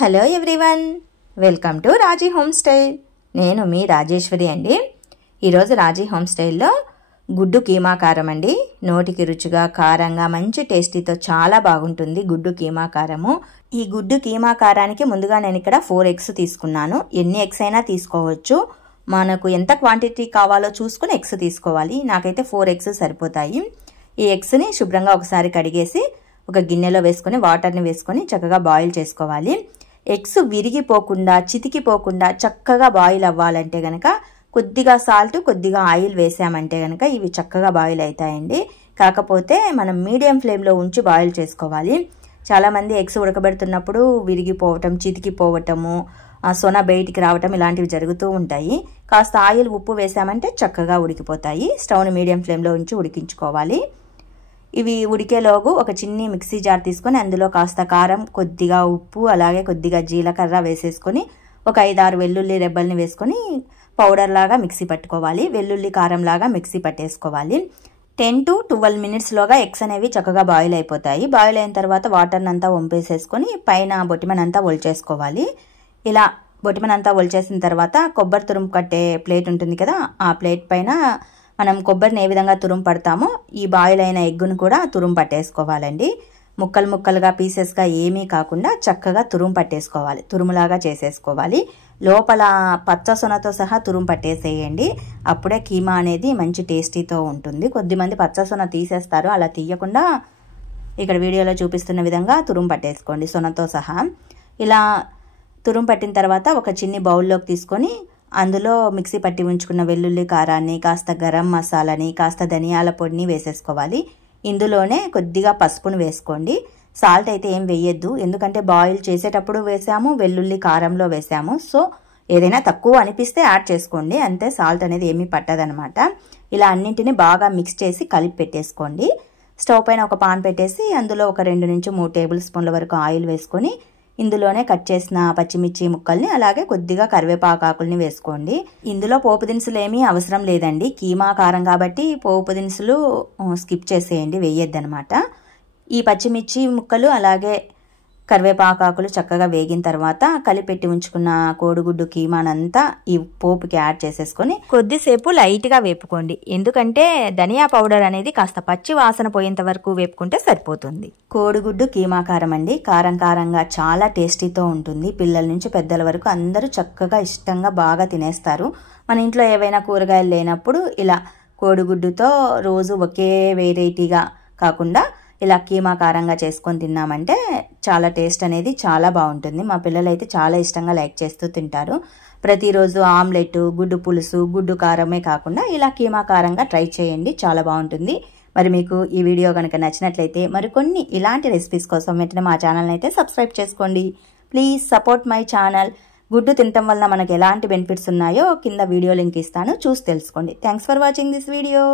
Hello everyone, welcome to Raji home style. నేను మీ రాజేశ్వరి అండి. ఈరోజు రాజీ హోమ్ స్టైల్లో గుడ్డు కీమా కారం అండి. నోటికి రుచిగా, కారంగా, మంచి టేస్టీతో చాలా బాగుంటుంది గుడ్డు కీమా కారము. ఈ గుడ్డు కీమా కారానికి ముందుగా నేను ఇక్కడ 4 ఎగ్స్ తీసుకున్నాను. ఎన్ని ఎగ్స్ అయినా తీసుకోవచ్చు, మనకు ఎంత క్వాంటిటీ కావాలో చూసుకుని ఎగ్స్ తీసుకోవాలి. నాకైతే 4 ఎగ్స్ సరిపోతాయి. ఈ ఎగ్స్ని శుభ్రంగా ఒకసారి కడిగేసి ఒక గిన్నెలో వేసుకొని వాటర్ని వేసుకొని చక్కగా బాయిల్ చేసుకోవాలి. ఎగ్స్ విరిగిపోకుండా, చితికిపోకుండా చక్కగా బాయిల్ అవ్వాలంటే కనుక కొద్దిగా సాల్ట్, కొద్దిగా ఆయిల్ వేసామంటే కనుక ఇవి చక్కగా బాయిల్ అవుతాయండి. కాకపోతే మనం మీడియం ఫ్లేమ్లో ఉంచి బాయిల్ చేసుకోవాలి. చాలామంది ఎగ్స్ ఉడకబెడుతున్నప్పుడు విరిగిపోవటం, చితికిపోవటము, సొన బయటికి రావటం ఇలాంటివి జరుగుతూ ఉంటాయి. కాస్త ఆయిల్, ఉప్పు వేసామంటే చక్కగా ఉడికిపోతాయి. స్టవ్ని మీడియం ఫ్లేమ్లో ఉంచి ఉడికించుకోవాలి. ఇవి ఉడికేలోగు ఒక చిన్ని మిక్సీ జార్ తీసుకొని అందులో కాస్త కారం, కొద్దిగా ఉప్పు, అలాగే కొద్దిగా జీలకర్ర వేసేసుకొని ఒక 5-6 వెల్లుల్లి రెబ్బల్ని వేసుకొని పౌడర్ లాగా మిక్సీ పట్టుకోవాలి. వెల్లుల్లి కారం లాగా మిక్సీ పట్టేసుకోవాలి. 10 to 12 మినిట్స్లోగా ఎగ్స్ అనేవి చక్కగా బాయిల్ అయిపోతాయి. బాయిల్ అయిన తర్వాత వాటర్ని అంతా వంపేసేసుకొని పైన బొటిమనంతా ఒలిచేసుకోవాలి. ఇలా బొటిమనంతా ఒలిచేసిన తర్వాత కొబ్బరి తురుము కట్టే ప్లేట్ ఉంటుంది కదా, ఆ ప్లేట్ పైన మనం కొబ్బరిని ఏ విధంగా తురుము పడతామో ఈ బాయిల్ అయిన ఎగ్గును కూడా తురుము పట్టేసుకోవాలండి. ముక్కలు ముక్కలుగా, పీసెస్గా ఏమీ కాకుండా చక్కగా తురుము పట్టేసుకోవాలి. తురుములాగా చేసేసుకోవాలి. లోపల పచ్చసొనతో సహా తురుము పట్టేసేయండి. అప్పుడే కీమా అనేది మంచి టేస్టీతో ఉంటుంది. కొద్దిమంది పచ్చసొన తీసేస్తారు, అలా తీయకుండా ఇక్కడ వీడియోలో చూపిస్తున్న విధంగా తురుము పట్టేసుకోండి సొనతో సహా. ఇలా తురుము పట్టిన తర్వాత ఒక చిన్ని బౌల్లోకి తీసుకొని అందులో మిక్సీ పట్టి ఉంచుకున్న వెల్లుల్లి కారాన్ని, కాస్త గరం మసాలాని, కాస్త ధనియాల పొడిని వేసేసుకోవాలి. ఇందులోనే కొద్దిగా పసుపును వేసుకోండి. సాల్ట్ అయితే ఏం వేయద్దు, ఎందుకంటే బాయిల్ చేసేటప్పుడు వేసాము, వెల్లుల్లి కారంలో వేసాము. సో ఏదైనా తక్కువ అనిపిస్తే యాడ్ చేసుకోండి, అంతే. సాల్ట్ అనేది ఏమీ పట్టదనమాట. ఇలా అన్నింటినీ బాగా మిక్స్ చేసి కలిపి పెట్టేసుకోండి. స్టవ్ పైన ఒక పాన్ పెట్టేసి అందులో ఒక 2 నుంచి 3 టేబుల్ స్పూన్ల వరకు ఆయిల్ వేసుకొని ఇందులోనే కట్ చేసిన పచ్చిమిర్చి ముక్కల్ని, అలాగే కొద్దిగా కరివేపాకుల్ని వేసుకోండి. ఇందులో పోపు దినుసులు ఏమీ అవసరం లేదండి. కీమా కారం కాబట్టి పోపు దినుసులు స్కిప్ చేసేయండి, వేయొద్దనమాట. ఈ పచ్చిమిర్చి ముక్కలు అలాగే కరివేపాకులు చక్కగా వేగిన తర్వాత కలిపెట్టి ఉంచుకున్న కోడిగుడ్డు కీమానంతా ఈ పోపుకి యాడ్ చేసేసుకొని కొద్దిసేపు లైట్గా వేపుకోండి. ఎందుకంటే ధనియా పౌడర్ అనేది కాస్త పచ్చి వాసన పోయేంత వరకు వేపుకుంటే సరిపోతుంది. కోడిగుడ్డు కీమా కారం అండి. కారం కారంగా చాలా టేస్టీతో ఉంటుంది. పిల్లల నుంచి పెద్దల వరకు అందరూ చక్కగా ఇష్టంగా బాగా తినేస్తారు. మన ఇంట్లో ఏవైనా కూరగాయలు లేనప్పుడు ఇలా కోడిగుడ్డుతో రోజు ఒకే వెరైటీగా కాకుండా ఇలా కీమా కారంగా చేసుకొని తిన్నామంటే చాలా టేస్ట్ అనేది చాలా బాగుంటుంది. మా పిల్లలు అయితే చాలా ఇష్టంగా లైక్ చేస్తూ తింటారు. ప్రతిరోజు ఆమ్లెట్, గుడ్డు పులుసు, గుడ్డు కారమే కాకుండా ఇలా కీమా కారంగా ట్రై చేయండి, చాలా బాగుంటుంది. మరి మీకు ఈ వీడియో కనుక నచ్చినట్లయితే మరికొన్ని ఇలాంటి రెసిపీస్ కోసం వెంటనే మా ఛానల్ని అయితే సబ్స్క్రైబ్ చేసుకోండి. Please support my channel. గుడ్డు తినటం వల్ల మనకు ఎలాంటి బెనిఫిట్స్ ఉన్నాయో కింద వీడియో లింక్ ఇస్తాను, చూసి తెలుసుకోండి. Thanks for watching this video.